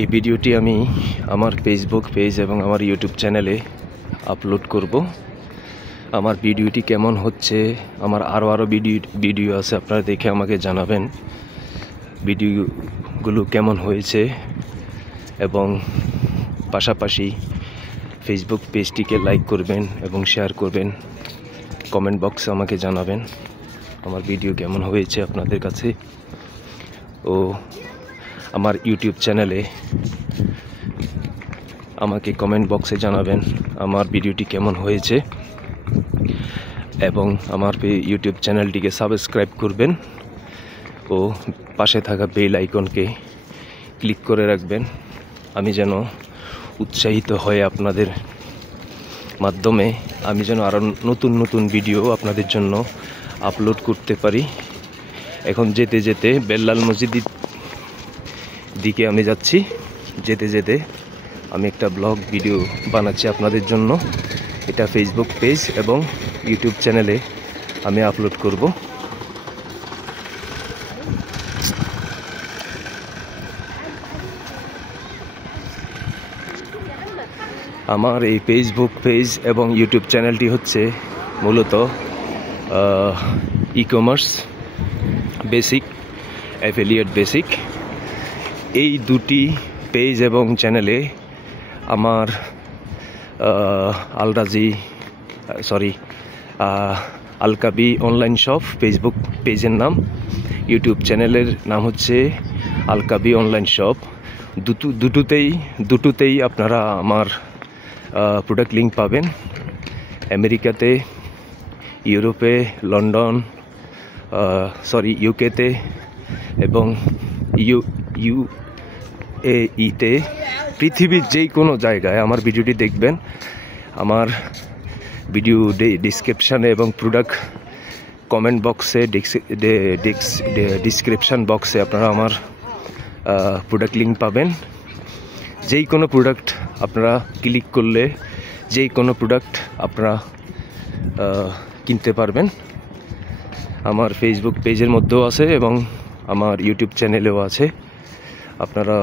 এই ভিডিওটি আমি আমার ফেসবুক পেজ এবং আমার ইউটিউব চ্যানেলে আপলোড করব। আমার ভিডিওটি কেমন হচ্ছে, আমার আরও ভিডিও আছে, আপনারা দেখে আমাকে জানাবেন ভিডিওগুলো কেমন হয়েছে। এবং পাশাপাশি ফেসবুক পেজটিকে লাইক করবেন এবং শেয়ার করবেন। কমেন্ট বক্সে আমাকে জানাবেন আমার ভিডিও কেমন হয়েছে আপনাদের কাছে। ও আমার ইউটিউব চ্যানেলে আমাকে কমেন্ট বক্সে জানাবেন আমার ভিডিওটি কেমন হয়েছে এবং আমার ইউটিউব চ্যানেলটিকে সাবস্ক্রাইব করবেন ও পাশে থাকা বেল আইকনকে ক্লিক করে রাখবেন। আমি যেন উৎসাহিত হয়ে আপনাদের মাধ্যমে আমি যেন আরও নতুন নতুন ভিডিও আপনাদের জন্য আপলোড করতে পারি। এখন যেতে যেতে বেল্লাল মসজিদের দিকে আমি যাচ্ছি। যেতে যেতে আমি একটা ব্লগ ভিডিও বানাচ্ছি আপনাদের জন্য। এটা ফেসবুক পেজ এবং ইউটিউব চ্যানেলে আমি আপলোড করব। আমার এই ফেসবুক পেজ এবং ইউটিউব চ্যানেলটি হচ্ছে মূলত ই-কমার্স বেসিক, অ্যাফিলিয়েট বেসিক। এই দুটি পেজ এবং চ্যানেলে আমার আলকাবি অনলাইন শপ ফেসবুক পেজের নাম, ইউটিউব চ্যানেলের নাম হচ্ছে আলকাবি অনলাইন শপ। দুটোতেই আপনারা আমার প্রোডাক্ট লিঙ্ক পাবেন। আমেরিকাতে, ইউরোপে, লন্ডন, ইউকেতে এবং UAE-তে, পৃথিবীর যেই কোনো জায়গায় আমার ভিডিওটি দেখবেন। আমার ভিডিও ডিসক্রিপশানে এবং প্রোডাক্ট কমেন্ট বক্সে ডিসক্রিপশান বক্সে আপনারা আমার প্রোডাক্ট লিঙ্ক পাবেন। যেই কোনো প্রোডাক্ট আপনারা ক্লিক করলে যেই কোনো প্রোডাক্ট আপনারা কিনতে পারবেন। আমার ফেসবুক পেজের মধ্যেও আছে এবং আমার ইউটিউব চ্যানেলেও আছে। আপনারা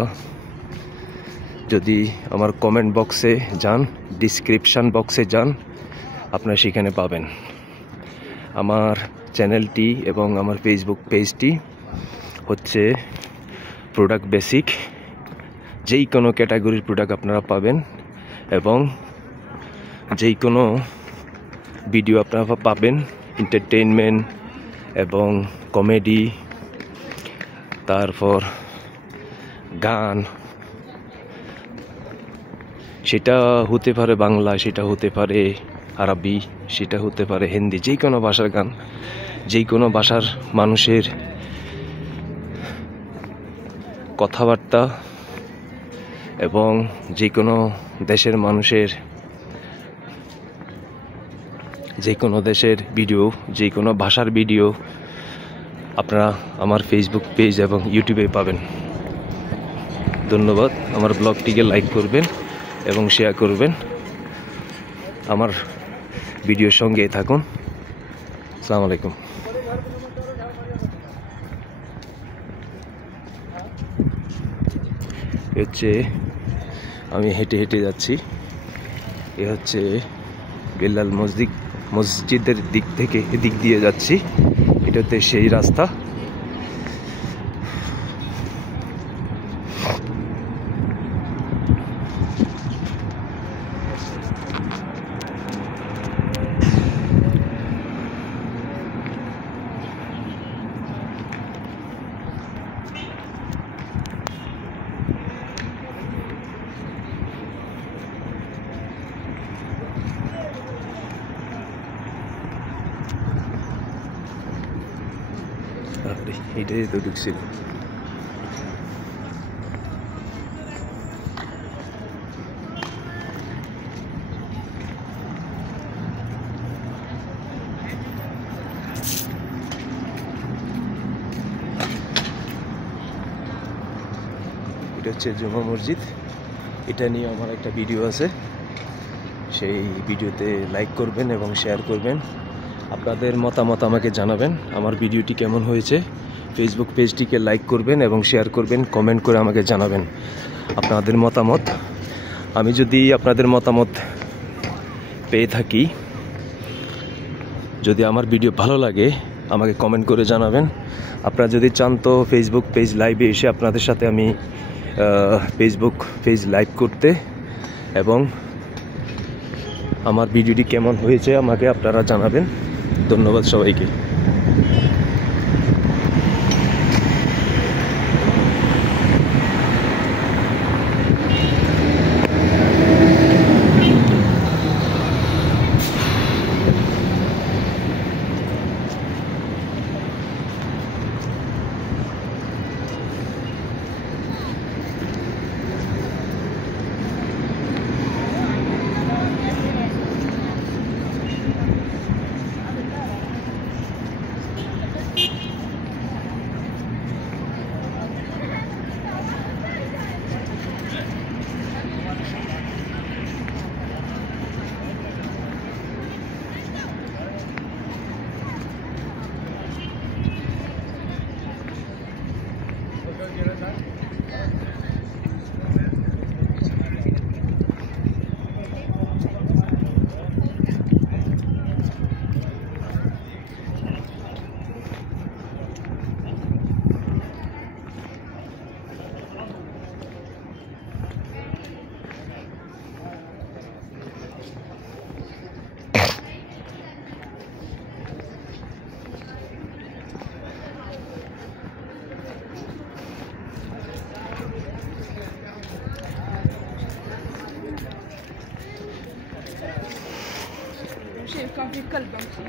যদি আমার কমেন্ট বক্সে যান, ডিসক্রিপশান বক্সে যান, আপনারা সেখানে পাবেন। আমার চ্যানেলটি এবং আমার ফেসবুক পেজটি হচ্ছে প্রোডাক্ট বেসিক। যেই কোনো ক্যাটাগরির প্রোডাক্ট আপনারা পাবেন এবং যেই কোনো ভিডিও আপনারা পাবেন, এন্টারটেইনমেন্ট এবং কমেডি, তারপর গান, সেটা হতে পারে বাংলা, সেটা হতে পারে আরবি, সেটা হতে পারে হিন্দি, যেই কোনো ভাষার গান, যেই কোনো ভাষার মানুষের কথাবার্তা এবং যে কোনো দেশের মানুষের যে কোনো দেশের ভিডিও, যে কোনো ভাষার ভিডিও আপনারা আমার ফেসবুক পেজ এবং ইউটিউবে পাবেন। ধন্যবাদ। আমার ব্লগটিকে লাইক করবেন এবং শেয়ার করবেন। আমার ভিডিওর সঙ্গে থাকুন। আসসালামু আলাইকুম। হচ্ছে আমি হেঁটে হেঁটে যাচ্ছি। এ হচ্ছে বেল্লাল মসজিদের দিক দিয়ে যাচ্ছি। এটা হচ্ছে সেই রাস্তা। এটাই তো ঢুকছিল। এটা হচ্ছে জুমা মসজিদ। এটা নিয়ে আমার একটা ভিডিও আছে, সেই ভিডিওতে লাইক করবেন এবং শেয়ার করবেন। আপনাদের মতামত আমাকে জানাবেন আমার ভিডিওটি কেমন হয়েছে। ফেসবুক পেজটিকে লাইক করবেন এবং শেয়ার করবেন, কমেন্ট করে আমাকে জানাবেন। আপনাদের মতামত। আমি যদি আপনাদের মতামত পেয়ে থাকি, যদি আমার ভিডিও ভালো লাগে আমাকে কমেন্ট করে জানাবেন। আপনারা যদি চান তো ফেসবুক পেজ লাইভে এসে আপনাদের সাথে আমি ফেসবুক পেজ লাইভ করতে, এবং আমার ভিডিওটি কেমন হয়েছে আমাকে আপনারা জানাবেন। ধন্যবাদ সবাইকে। كان في كلب امشي.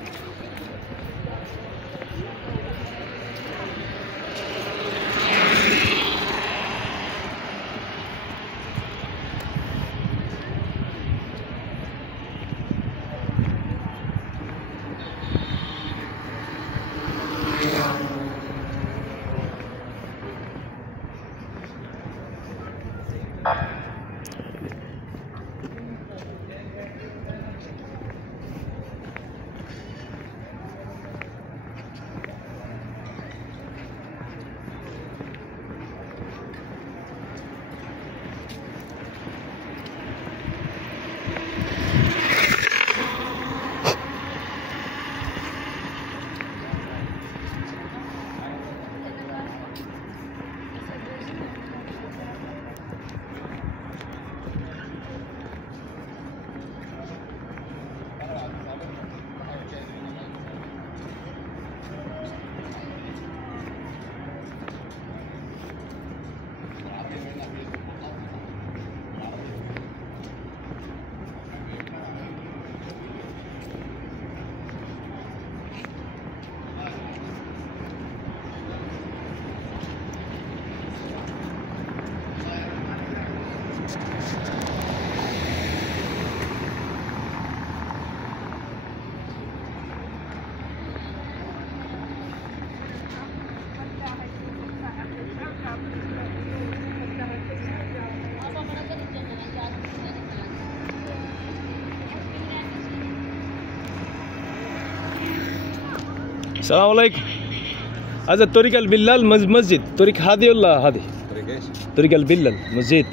السلام عليكم. هذا طريق البلال مسجد، طريق هادي ولا هادي؟ طريق ايش؟ طريق البلال مسجد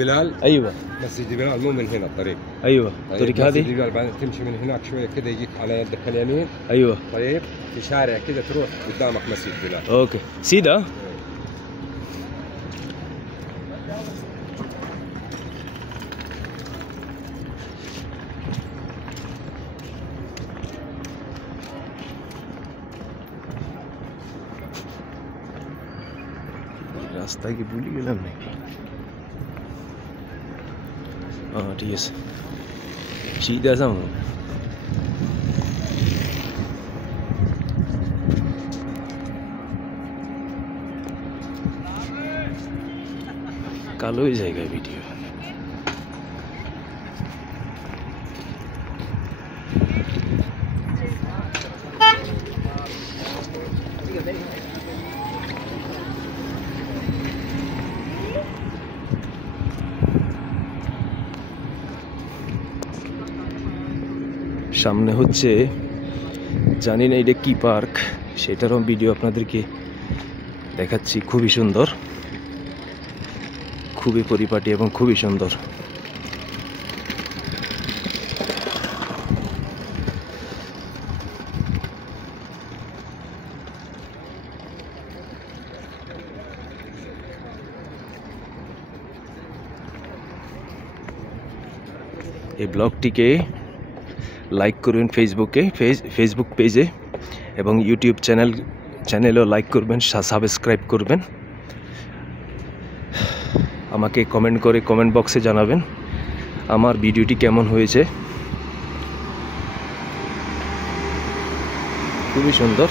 بلال. ايوه مسجد بلال مو من هنا الطريق. ايوه طيب طريق مسجد هادي. بلال بعدين تمشي من هناك شويه كده يجيك على يدك اليمين. ايوه طيب في شارع كده تروح قدامك مسجد بلال. اوكي سيدا. রাস্তা কি ভুলে গেলাম নাকি? ঠিক আছে, সিধা যাও। কালোই জায়গায় ভিডিও। সামনে হচ্ছে, জানি না এটা কি পার্ক, সেটারও ভিডিও আপনাদেরকে দেখাচ্ছি। খুবই সুন্দর, খুবই পরিপাটি এবং খুবই সুন্দর। এই ব্লগটিকে লাইক করবেন ফেসবুক পেজে এবং ইউটিউব চ্যানেলও লাইক করবেন, সাবস্ক্রাইব করবেন। আমাকে কমেন্ট বক্সে জানাবেন আমার ভিডিওটি কেমন হয়েছে। খুবই সুন্দর।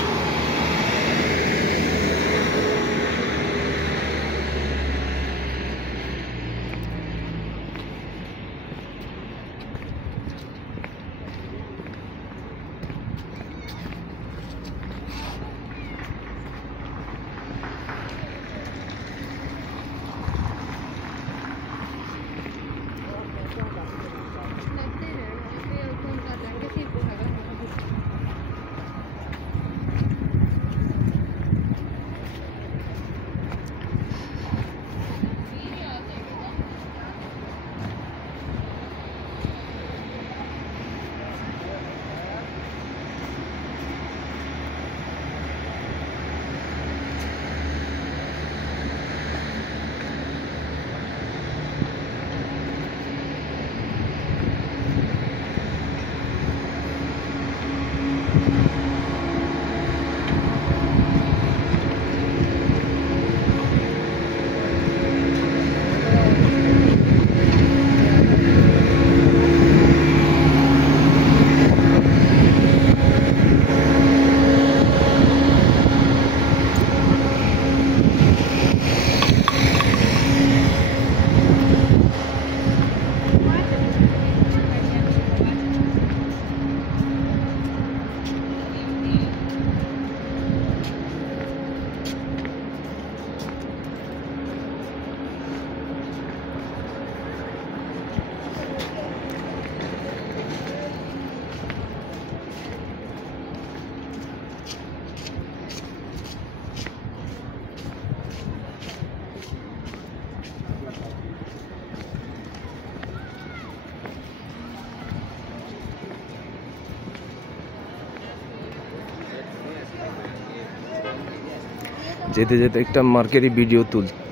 যেতে যেতে একটা মার্কেটের ভিডিও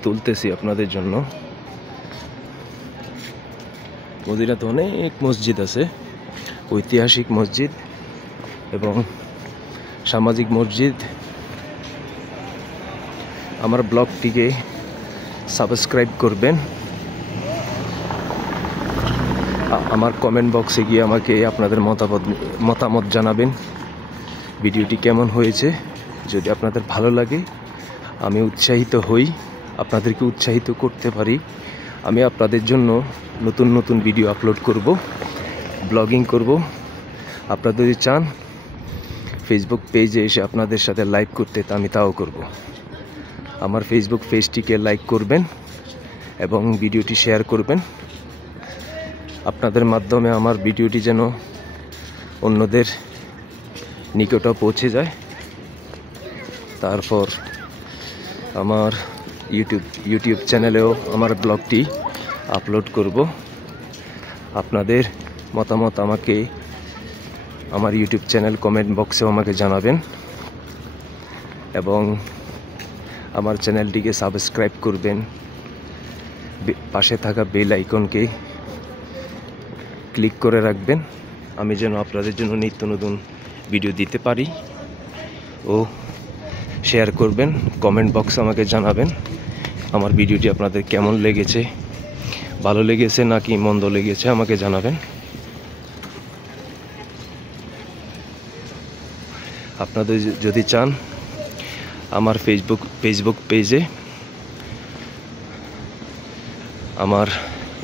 তুলতেছি আপনাদের জন্য। মদিনাতে অনেক মসজিদ আছে, ঐতিহাসিক মসজিদ এবং সামাজিক মসজিদ। আমার ব্লগটিকে সাবস্ক্রাইব করবেন, আমার কমেন্ট বক্সে গিয়ে আমাকে আপনাদের মতামত জানাবেন ভিডিওটি কেমন হয়েছে। যদি আপনাদের ভালো লাগে আমি উৎসাহিত হই, আপনাদেরকে উৎসাহিত করতে পারি। আমি আপনাদের জন্য নতুন ভিডিও আপলোড করব, ব্লগিং করব। আপনারা যদি চান ফেসবুক পেজে এসে আপনাদের সাথে লাইভ করতে, আমি তাও করব। আমার ফেসবুক পেজটিকে লাইক করবেন এবং ভিডিওটি শেয়ার করবেন। আপনাদের মাধ্যমে আমার ভিডিওটি যেন অন্যদের নিকটে পৌঁছে যায়। তারপর আমার ইউটিউব চ্যানেলেও আমার ব্লগটি আপলোড করব। আপনাদের মতামত আমাকে আমার ইউটিউব চ্যানেল কমেন্ট বক্সেও আমাকে জানাবেন এবং আমার চ্যানেলটিকে সাবস্ক্রাইব করবেন। পাশে থাকা বেল আইকনকে ক্লিক করে রাখবেন, আমি যেন আপনাদের জন্য নিত্য নতুন ভিডিও দিতে পারি। ও শেয়ার করবেন, কমেন্ট বক্সে আমাকে জানাবেন আমার ভিডিওটি আপনাদের কেমন লেগেছে, ভালো লেগেছে নাকি মন্দ লেগেছে আমাকে জানাবেন। আপনাদের যদি চান আমার ফেসবুক পেজে আমার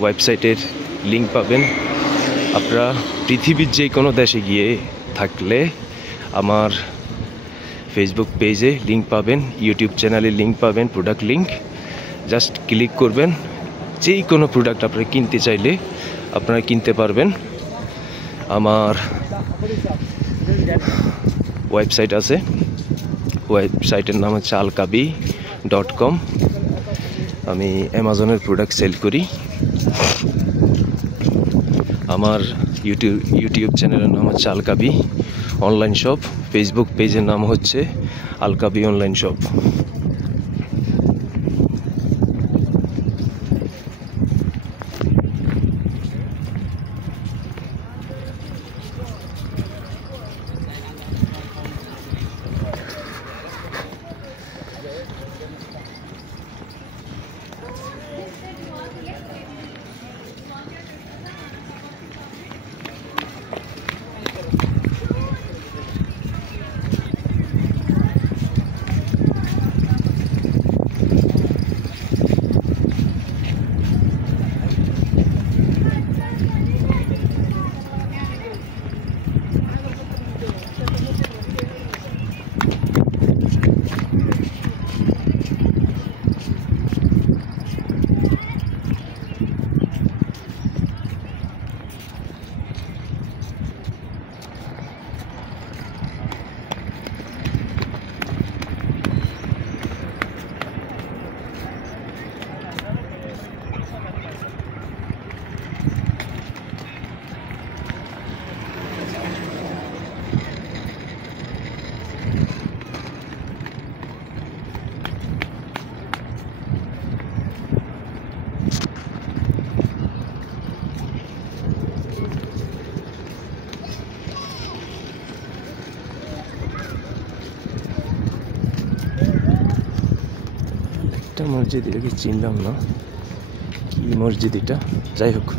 ওয়েবসাইটের লিংক পাবেন। আপনারা পৃথিবীর যে কোনো দেশে গিয়ে থাকলে আমার ফেসবুক পেজে লিংক পাবেন, ইউটিউব চ্যানেলে লিংক পাবেন, প্রোডাক্ট লিংক। জাস্ট ক্লিক করবেন, যেই কোনো প্রোডাক্ট আপনারা কিনতে চাইলে আপনারা কিনতে পারবেন। আমার ওয়েবসাইট আছে, ওয়েবসাইটের নাম হচ্ছে alkabi.com। আমি অ্যামাজনের প্রোডাক্ট সেল করি। আমার ইউটিউব চ্যানেলের নাম হচ্ছে আলকাবি অনলাইন শপ, ফেসবুক পেজের নাম হচ্ছে আলকাবি অনলাইন শপ। একটা মসজিদ, এটাকে চিনলাম না কি মসজিদ এটা, যাই হোক।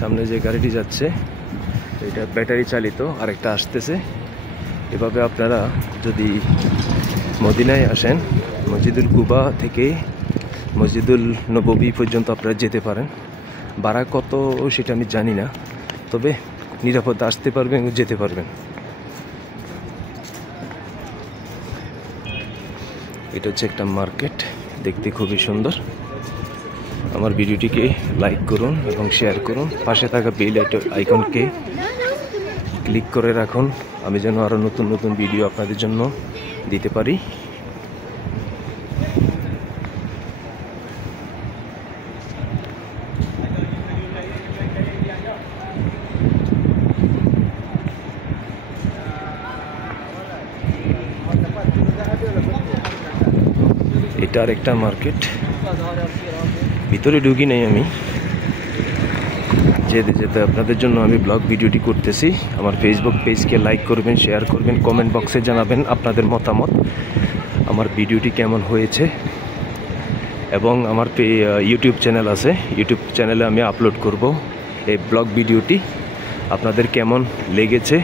সামনে যে গাড়িটি যাচ্ছে এটা ব্যাটারি চালিত, আরেকটা আসতেছে। এভাবে আপনারা যদি মদিনায় আসেন, মসজিদুল কুবা থেকে মসজিদুল নববী পর্যন্ত আপনারা যেতে পারেন। ভাড়া কত সেটা আমি জানি না, তবে নিরাপদে আসতে পারবেন এবং যেতে পারবেন। এটা হচ্ছে একটা মার্কেট, দেখতে খুবই সুন্দর। আমার ভিডিওটিকে লাইক করুন এবং শেয়ার করুন, পাশে থাকা বেল আইকনকে ক্লিক করে রাখুন, আমি যেন আরও নতুন নতুন ভিডিও আপনাদের জন্য দিতে পারি। এটা আরেকটা মার্কেট, ভিতরে ঢুকি নেই আমি, যেতে যেতে আপনাদের জন্য আমি ব্লগ ভিডিওটি করতেছি। আমার ফেসবুক পেজকে লাইক করবেন, শেয়ার করবেন, কমেন্ট বক্সে জানাবেন আপনাদের মতামত, আমার ভিডিওটি কেমন হয়েছে। এবং আমার ইউটিউব চ্যানেল আছে, ইউটিউব চ্যানেলে আমি আপলোড করব এই ব্লগ ভিডিওটি। আপনাদের কেমন লেগেছে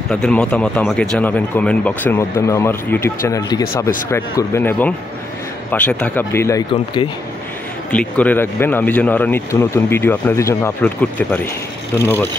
আপনাদের মতামত আমাকে জানাবেন কমেন্ট বক্সের মাধ্যমে। আমার ইউটিউব চ্যানেলটিকে সাবস্ক্রাইব করবেন এবং পাশে থাকা বেল আইকনকে ক্লিক করে রাখবেন, আমি যেন আরও নিত্য নতুন ভিডিও আপনাদের জন্য আপলোড করতে পারি। ধন্যবাদ।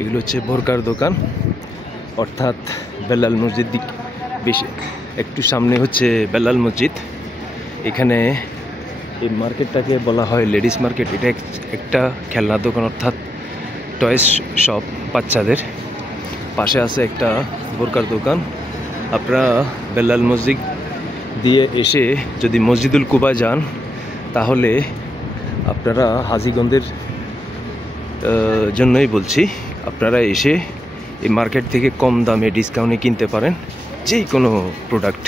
এগুলো হচ্ছে বোরকার দোকান, অর্থাৎ বেলাল মসজিদ দিক বেশি একটু সামনে হচ্ছে বেলাল মসজিদ। এখানে এই মার্কেটটাকে বলা হয় লেডিস মার্কেট। এটা একটা খেলনার দোকান, অর্থাৎ টয়েস শপ বাচ্চাদের। পাশে আছে একটা বোরকার দোকান। আপনারা বেলাল মসজিদ দিয়ে এসে যদি মসজিদুল কুবা যান, তাহলে আপনারা হাজীগঞ্জের জন্যই বলছি, আপনারা এসে এই মার্কেট থেকে কম দামে ডিসকাউন্টে কিনতে পারেন যে কোনো প্রোডাক্ট,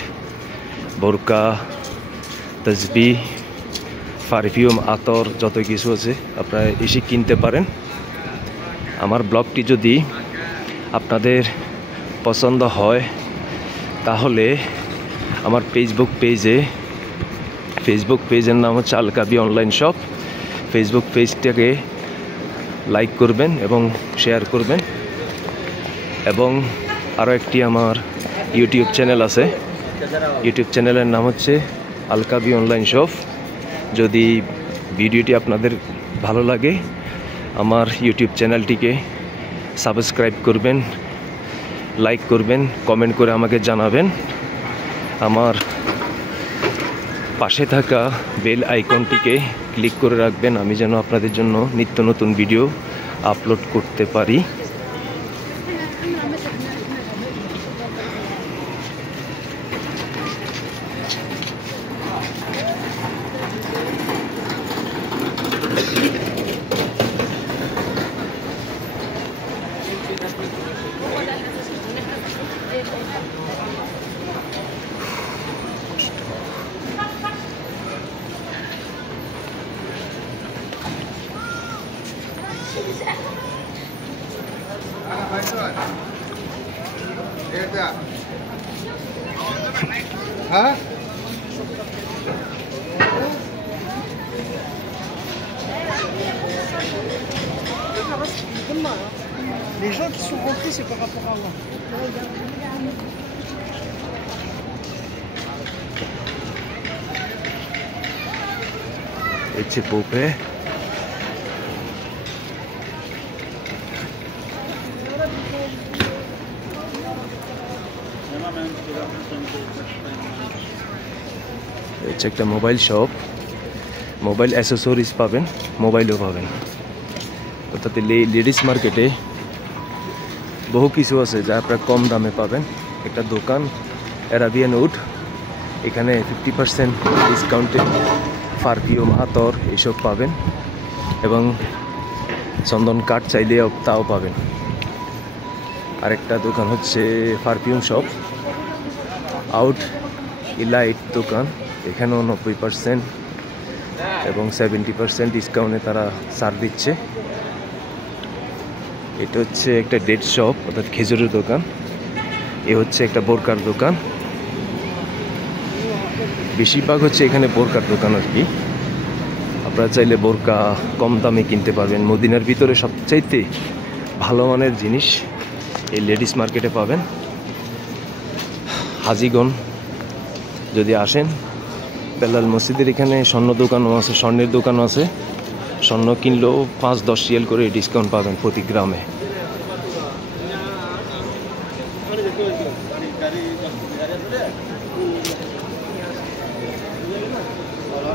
বোরকা, তসবি, পারফিউম, আতর, যত কিছু আছে আপনারা এসে কিনতে পারেন। আমার ব্লগটি যদি আপনাদের পছন্দ হয় তাহলে আমার ফেসবুক পেজের নাম হচ্ছে আল কাবি অনলাইন শপ। ফেসবুক পেজটাকে লাইক করবেন এবং শেয়ার করবেন। এবং আরও একটি আমার ইউটিউব চ্যানেল আছে, ইউটিউব চ্যানেলের নাম হচ্ছে আল কাবি অনলাইন শপ। যদি ভিডিওটি আপনাদের ভালো লাগে, আমার ইউটিউব চ্যানেলটিকে সাবস্ক্রাইব করবেন, লাইক করবেন, কমেন্ট করে আমাকে জানাবেন। আমার পাশে থাকা বেল আইকনটিকে ক্লিক করে রাখবেন, আমি যেন আপনাদের জন্য নিত্য নতুন ভিডিও আপলোড করতে পারি। Hein? Les gens qui sont rentrés, c'est par rapport à moi. হচ্ছে পোপে। হচ্ছে একটা মোবাইল শপ, মোবাইল অ্যাসেসরিজ পাবেন, মোবাইলও পাবেন। অর্থাৎ লেডিস মার্কেটে বহু কিছু আছে যা আপনারা কম দামে পাবেন। একটা দোকান অ্যারাবিয়ান উড, এখানে 50% ডিসকাউন্টে পারফিউম, আতর এইসব পাবেন এবং চন্দন কাঠ চাইলে তাও পাবেন। আরেকটা দোকান হচ্ছে পারফিউম শপ, আউট ইলাইট দোকান, এখানেও 90% এবং 70% ডিসকাউন্টে তারা ছাড় দিচ্ছে। এটা হচ্ছে একটা ডেট শপ অর্থাৎ খেজুরের দোকান। এ হচ্ছে একটা বোরকার দোকান, বেশিরভাগ হচ্ছে এখানে বোরকার দোকান আর কি। আপনারা চাইলে বোরকা কম দামে কিনতে পারবেন। মদিনার ভিতরে সবচাইতে ভালো মানের জিনিস এই লেডিস মার্কেটে পাবেন। হাজীগঞ্জ যদি আসেন, বেলাল মসজিদের এখানে স্বর্ণ দোকানও আছে, স্বর্ণের দোকানও আছে। স্বর্ণ কিনলেও 5-10 রিয়াল করে ডিসকাউন্ট পাবেন প্রতি গ্রামে।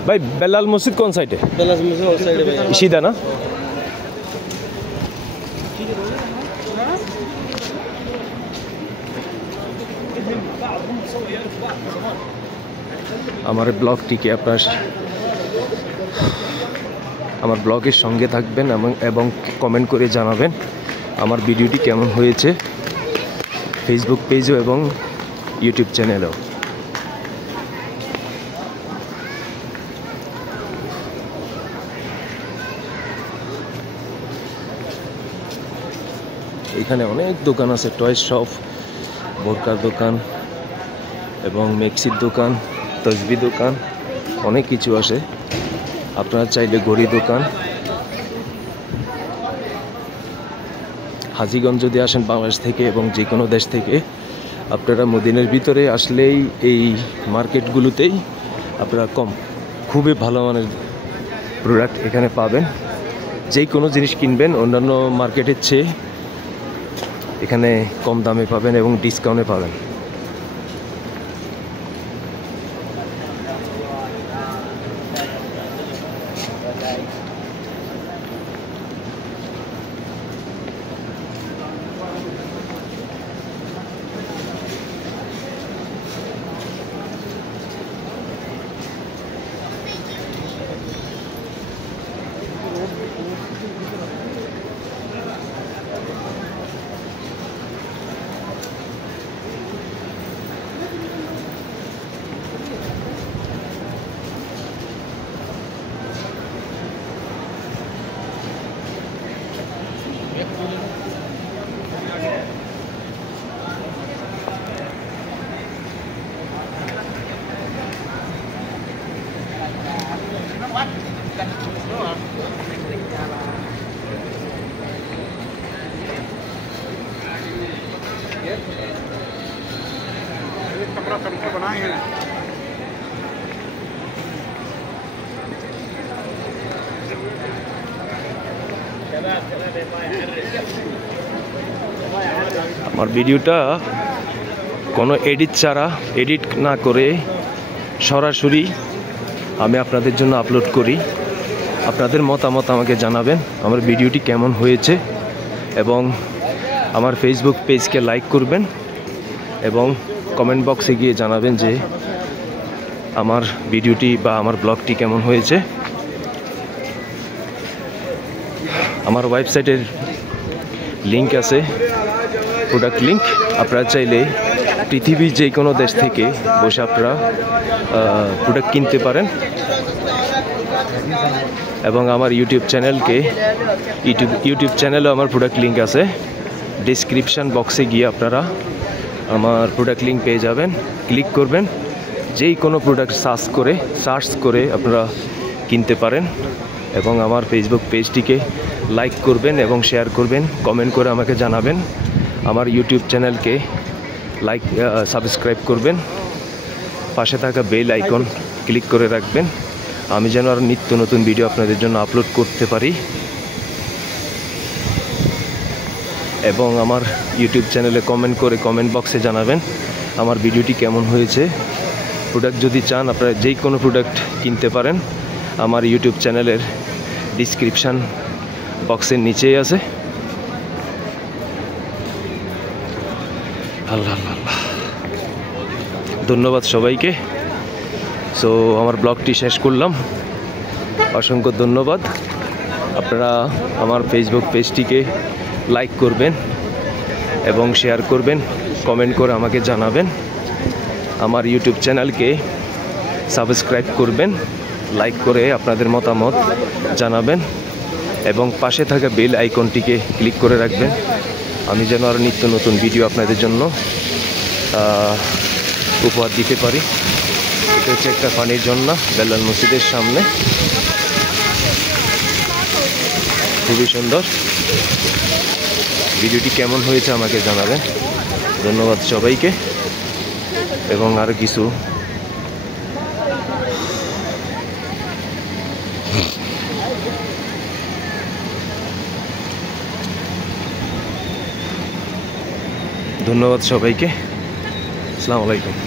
भाई बेलाल मस्जिद कौन साइड है? बेलाल मस्जिद और साइड है भाई। सीधा ना? আমার ব্লগটিকে আপনার আমার ব্লগের সঙ্গে থাকবেন এবং কমেন্ট করে জানাবেন আমার ভিডিওটি কেমন হয়েছে, ফেসবুক পেজও এবং ইউটিউব চ্যানেলেও। এখানে অনেক দোকান আছে, টয়েস শপ, বোরকার দোকান এবং মেক্সির দোকান, তসবি দোকান, অনেক কিছু আছে। আপনারা চাইলে ঘড়ি দোকান। হাজীগঞ্জ যদি আসেন বাংলাদেশ থেকে এবং যে কোনো দেশ থেকে, আপনারা মদিনার ভিতরে আসলেই এই মার্কেটগুলোতেই আপনারা খুবই ভালো মানের প্রোডাক্ট এখানে পাবেন। যে কোনো জিনিস কিনবেন অন্যান্য মার্কেটের চেয়ে এখানে কম দামে পাবেন এবং ডিসকাউন্টে পাবেন। আমার ভিডিওটা কোনো এডিট না করে সরাসরি আমি আপনাদের জন্য আপলোড করি। আপনাদের মতামত আমাকে জানাবেন আমার ভিডিওটি কেমন হয়েছে এবং আমার ফেসবুক পেজকে লাইক করবেন এবং কমেন্ট বক্সে গিয়ে জানাবেন যে আমার ভিডিওটি বা আমার ব্লগটি কেমন হয়েছে। আমার ওয়েবসাইটের লিংক আছে, প্রোডাক্ট লিংক। আপনারা চাইলে পৃথিবীর যে কোনো দেশ থেকে বসে আপনারা প্রোডাক্ট কিনতে পারেন এবং আমার ইউটিউব চ্যানেলেও আমার প্রোডাক্ট লিংক আছে। ডেসক্রিপশান বক্সে গিয়ে আপনারা আমার প্রোডাক্ট লিংক পেয়ে যাবেন, ক্লিক করবেন, যেই কোনো প্রোডাক্ট সার্চ করে আপনারা কিনতে পারেন এবং আমার ফেসবুক পেজটিকে লাইক করবেন এবং শেয়ার করবেন, কমেন্ট করে আমাকে জানাবেন। আমার ইউটিউব চ্যানেলকে সাবস্ক্রাইব করবেন, পাশে থাকা বেল আইকন ক্লিক করে রাখবেন, আমি যেন আর নিত্য নতুন ভিডিও আপনাদের জন্য আপলোড করতে পারি। এবং আমার ইউটিউব চ্যানেলে কমেন্ট বক্সে জানাবেন আমার ভিডিওটি কেমন হয়েছে। প্রোডাক্ট যদি চান আপনারা যেই কোনো প্রোডাক্ট কিনতে পারেন। আমার ইউটিউব চ্যানেলের ডিসক্রিপশান বক্সের নিচেই আছে। আল্লাহ আল্লাহ আল্লাহ, ধন্যবাদ সবাইকে। সো আমার ব্লগটি শেষ করলাম, অসংখ্য ধন্যবাদ। আপনারা আমার ফেসবুক পেজটিকে লাইক করবেন এবং শেয়ার করবেন, কমেন্ট করে আমাকে জানাবেন। আমার ইউটিউব চ্যানেলকে সাবস্ক্রাইব করবেন, লাইক করে আপনাদের মতামত জানাবেন এবং পাশে থাকা বেল আইকনটিকে ক্লিক করে রাখবেন, আমি যেন আরও নিত্য নতুন ভিডিও আপনাদের জন্য উপহার দিতে পারি। এটা হচ্ছে একটা পানির ঝর্ণা বেলাল মসজিদের সামনে, খুবই সুন্দর। ভিডিওটি কেমন হয়েছে আমাকে জানাবেন। ধন্যবাদ সবাইকে। এবং আর কিছু ধন্যবাদ সবাইকে। আসসালামু আলাইকুম।